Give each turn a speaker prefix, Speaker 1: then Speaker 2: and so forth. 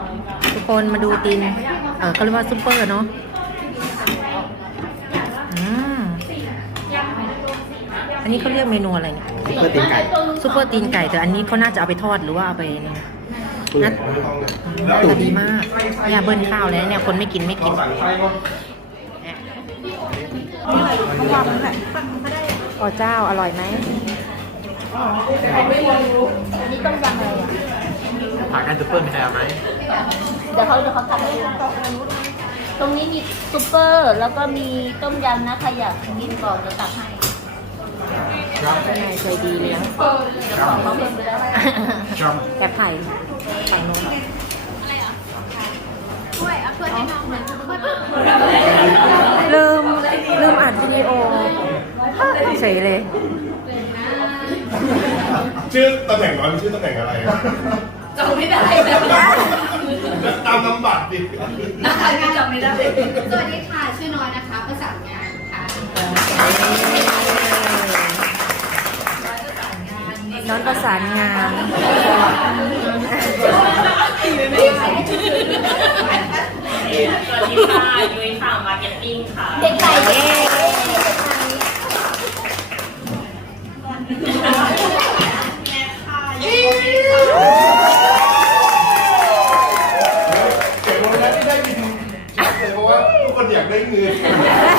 Speaker 1: ทุกคนมาดูตีนเขาเรียกว่าซุปเปอร์เนาะอันนี้เขาเรียกเมนูอะไรเนี่ย
Speaker 2: ซุปเปอร์ตีนไก่
Speaker 1: ซุปเปอร์ตีนไก่แต่อันนี้เขาน่าจะเอาไปทอดหรือว่าเอาไปนี่นะน่าจะดีมากเนี่ยเบิ้ลข้าวแล้วเนี่ยคนไม่กินไม่กินอ๋อเจ้าอร่อยไหม
Speaker 3: อันนี้ต้มยำอะไรอ่ะ
Speaker 2: ผ่านการซุปเปอร์มีใครเอาไหม
Speaker 3: เดี๋ยวเขาทำให้ตรงนี้มีซุปเปอร์แล้วก็มีต้มยำนะใครอยากกินก่อนจะตักให้
Speaker 1: เจ้านายใจดีเลี้ยง
Speaker 3: เดี๋ยวของเขาเพิ่มไปแล้ว
Speaker 1: แกบไผ่ฝั่งโน้นลืมอัดวิดีโอเฉยเลย
Speaker 4: ชื่อตำแหน่งน้อยมันชื่อตำแหน่งอะไรอะ
Speaker 5: จำไม่ได้แล้ว
Speaker 4: ตามน้ำบัตรดิ
Speaker 5: นะคะจำไม่ได้สวัสดีค่ะชื่อน้อยนะคะประสานงานค่ะ
Speaker 1: น้องประสานงาน
Speaker 6: สวัสดีค่ะยุ้ยค่ะมาร์เก็ตติ้งค่ะ
Speaker 3: เด็กไก่เด็กไก่
Speaker 4: เก่งวันนั้นที่ได้ยินชัดเลยเพราะว่าทุกคนอยากได้เงิน